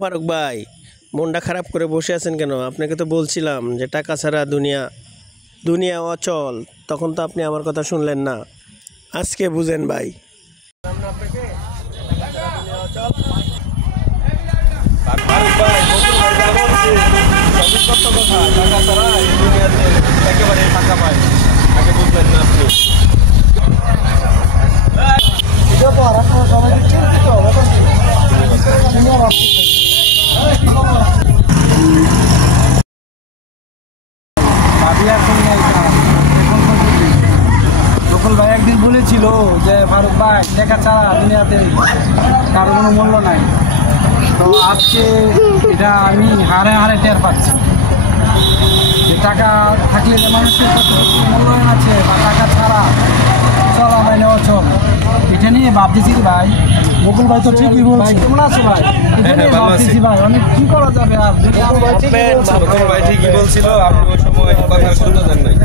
ফারুক ভাই, মনটা খারাপ করে বসে আছেন কেন? আপনাকে তো বলছিলাম যে টাকা ছাড়া দুনিয়া দুনিয়া অচল। তখন তো আপনি আমার কথা শুনলেন না। আজকে বুঝেন ভাই। রকুল ভাই একদিন বলেছিল যে ফারুক ভাই টাকা ছাড়া দুনিয়াতে কারো কোনো মূল্য নাই। তো আজকে এটা আমি হারে হারে টের পাচ্ছি যে টাকা থাকলে যে মানুষের মূল্যায়ন আছে বা টাকা ছাড়া চলা মানে অচল। এটা নিয়ে ভাবতেছি ভাই। বকুল ভাই তো ঠিকই বলছে। কেমন আছো ভাই? ভাবতেছি ভাই অনেক কি করা যাবে আর ভাই ঠিকই বলছিল, আপনি ওই সময় কথা শুনতে দেন নাই।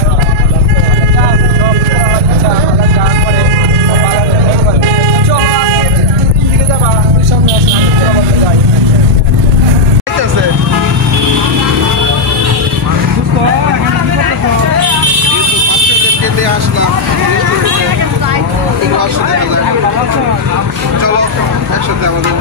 চলো একসাথে আমাদের